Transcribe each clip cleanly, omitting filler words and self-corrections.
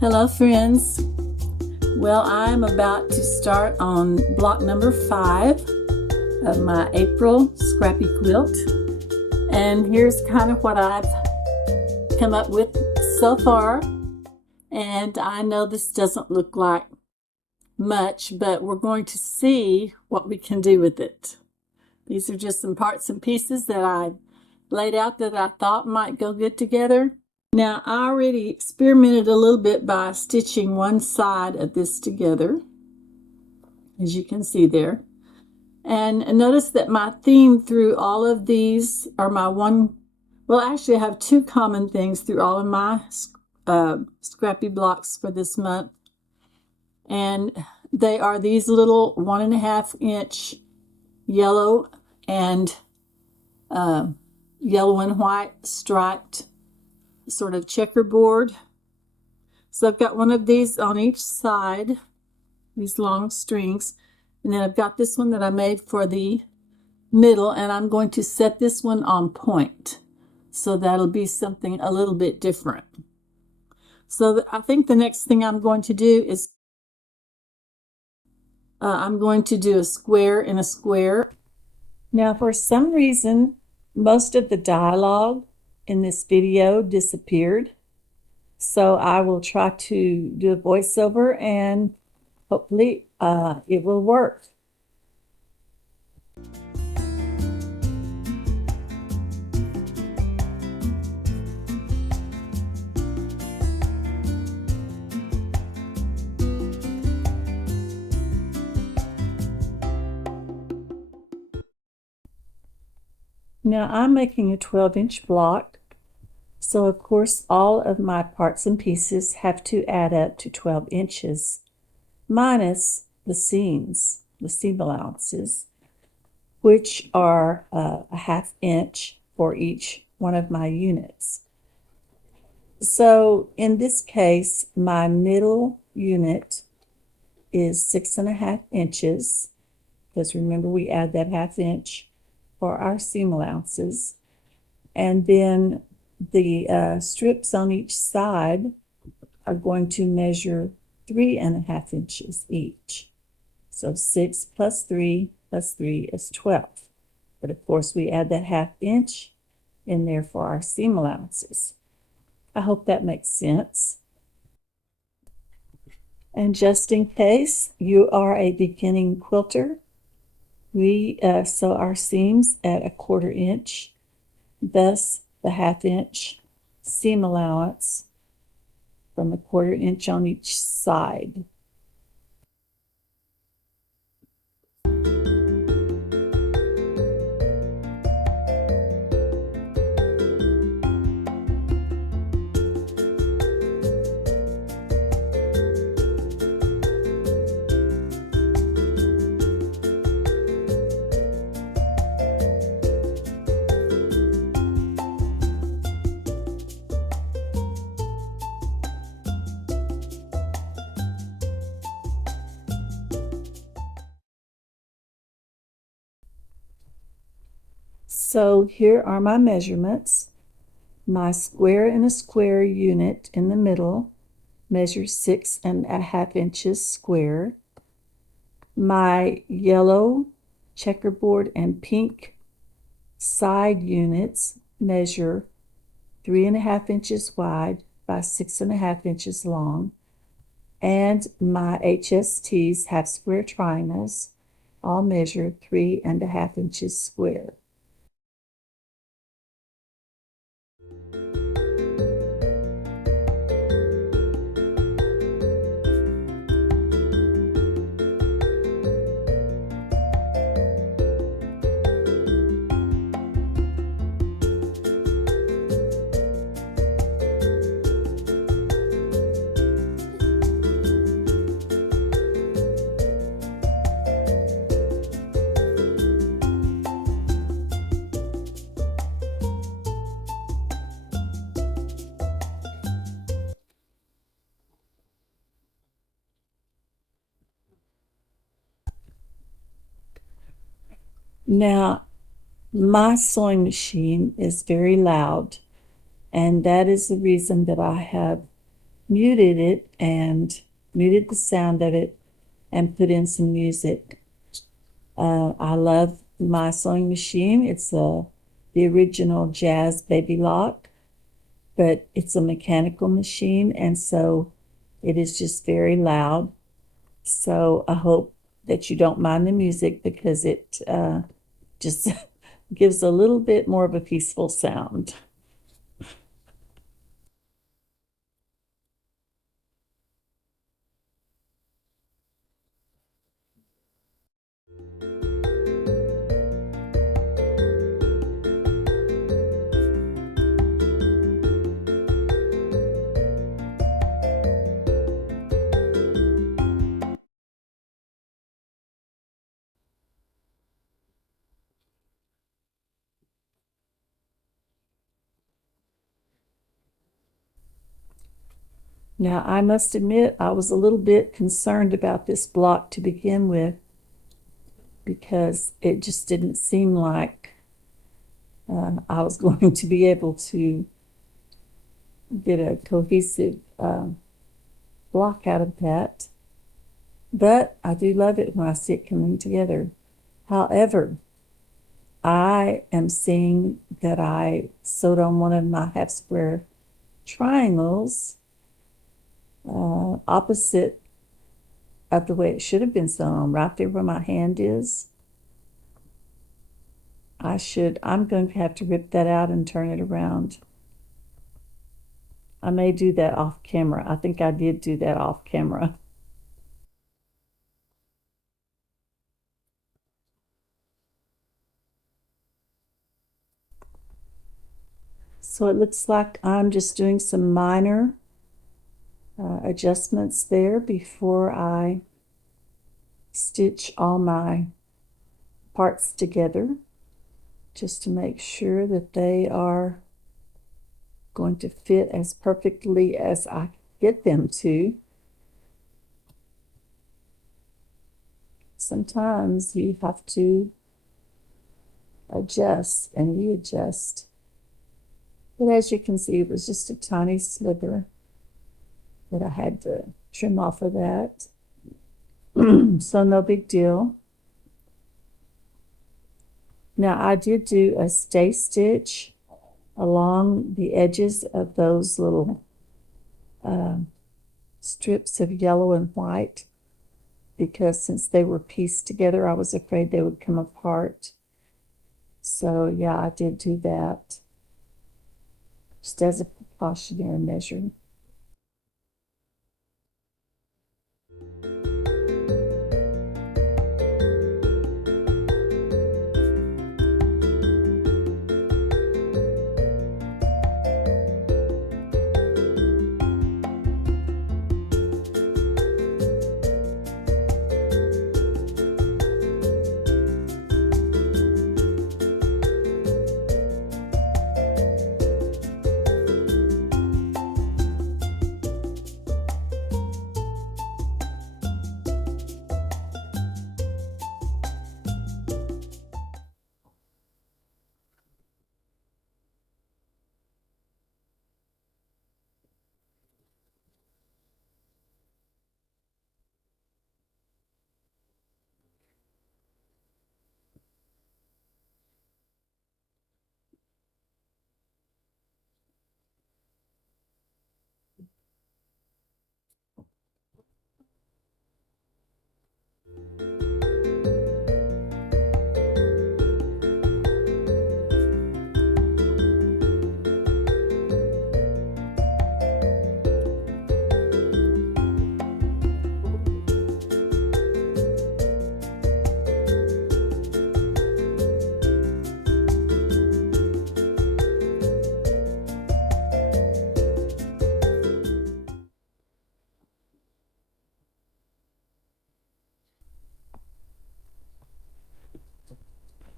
Hello friends. Well, I'm about to start on block number 5 of my April Scrappy quilt, and here's kind of what I've come up with so far. And I know this doesn't look like much, but we're going to see what we can do with it. These are just some parts and pieces that I laid out that I thought might go good together. Now, I already experimented a little bit by stitching one side of this together, as you can see there. And notice that my theme through all of these are actually I have two common things through all of my Scrappy blocks for this month. And they are these little 1.5-inch yellow and white striped sort of checkerboard. So I've got one of these on each side, these long strings, and then I've got this one that I made for the middle, and I'm going to set this one on point, so that'll be something a little bit different. So I think the next thing I'm going to do is I'm going to do a square in a square. Now, for some reason, most of the dialogue in this video disappeared. So I will try to do a voiceover and hopefully it will work. Now I'm making a 12-inch block. So of course all of my parts and pieces have to add up to 12 inches, minus the seam allowances, which are a 1/2 inch for each one of my units. So in this case, my middle unit is 6.5 inches, because remember we add that 1/2 inch for our seam allowances. And then the strips on each side are going to measure 3.5 inches each. So 6 plus 3 plus 3 is 12. But of course we add that 1/2 inch in there for our seam allowances. I hope that makes sense. And just in case you are a beginning quilter, we sew our seams at 1/4 inch, thus the 1/2 inch seam allowance from 1/4 inch on each side. So here are my measurements. My square in a square unit in the middle measures 6.5 inches square. My yellow, checkerboard, and pink side units measure 3.5 inches wide by 6.5 inches long. And my HSTs, half square triangles, all measure 3.5 inches square. Now, my sewing machine is very loud, and that is the reason that I have muted it and muted the sound of it and put in some music. I love my sewing machine. It's the original Jazz Baby Lock, but it's a mechanical machine, and so it is just very loud. So I hope that you don't mind the music because it just gives a little bit more of a peaceful sound. Now, I must admit, I was a little bit concerned about this block to begin with because it just didn't seem like I was going to be able to get a cohesive block out of that. But I do love it when I see it coming together. However, I am seeing that I sewed on one of my half square triangles opposite of the way it should have been sewn on, right there where my hand is. I'm going to have to rip that out and turn it around. I may do that off camera. I think I did do that off camera. So it looks like I'm just doing some minor adjustments there before I stitch all my parts together, just to make sure that they are going to fit as perfectly as I get them to. Sometimes you have to adjust and readjust. But as you can see, it was just a tiny sliver that I had to trim off of that. So no big deal. Now I did do a stay stitch along the edges of those little strips of yellow and white, because since they were pieced together, I was afraid they would come apart. So yeah, I did do that just as a precautionary measure.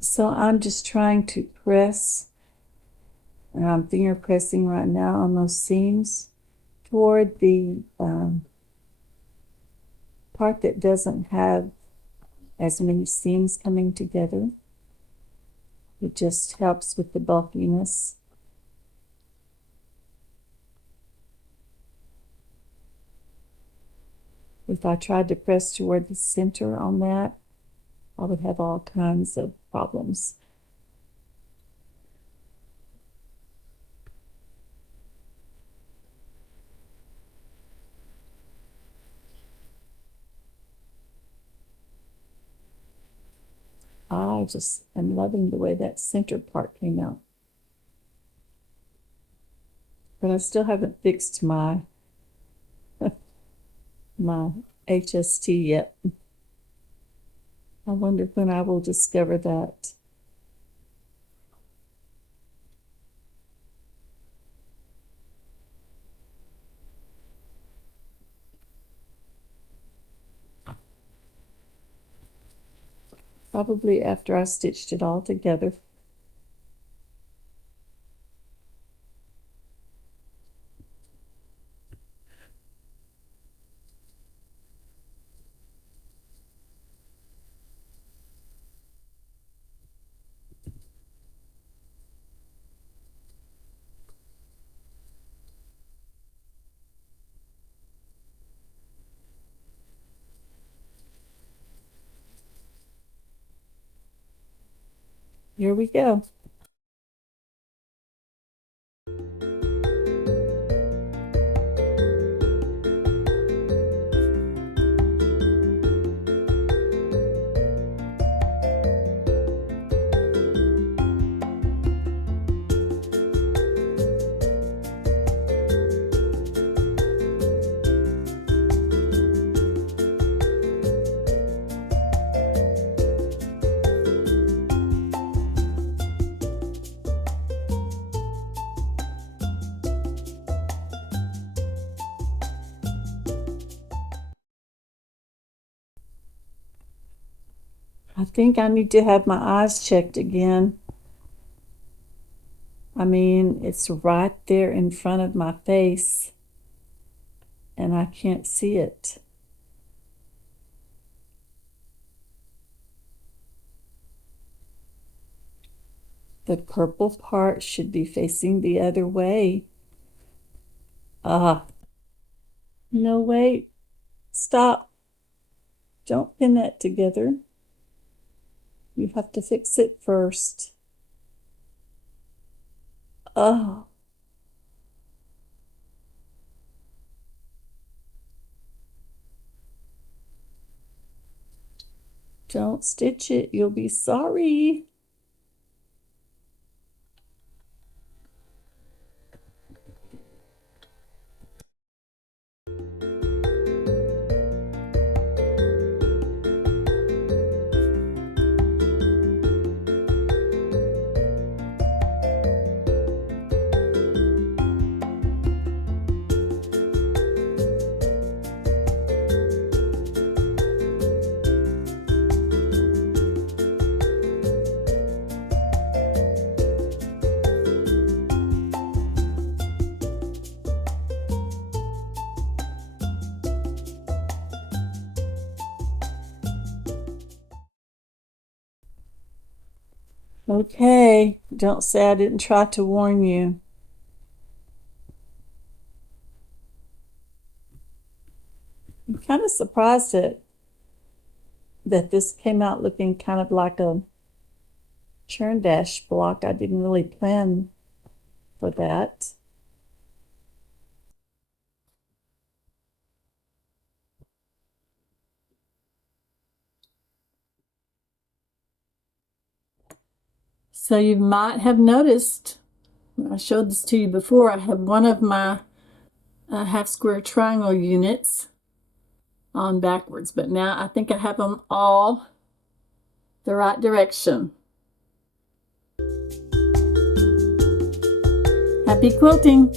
So I'm just trying to press, and I'm finger pressing right now on those seams toward the part that doesn't have as many seams coming together. It just helps with the bulkiness. If I tried to press toward the center on that, I would have all kinds of problems. I just am loving the way that center part came out. But I still haven't fixed my my HST yet. I wonder when I will discover that. Probably after I stitched it all together. Here we go. I think I need to have my eyes checked again. I mean, it's right there in front of my face, and I can't see it. The purple part should be facing the other way. No, wait. Stop. Don't pin that together. You have to fix it first. Oh. Don't stitch it. You'll be sorry. Okay, don't say I didn't try to warn you. I'm kind of surprised that this came out looking kind of like a churn dash block. I didn't really plan for that. So you might have noticed, I showed this to you before, I have one of my half square triangle units on backwards, but now I think I have them all the right direction. Happy quilting!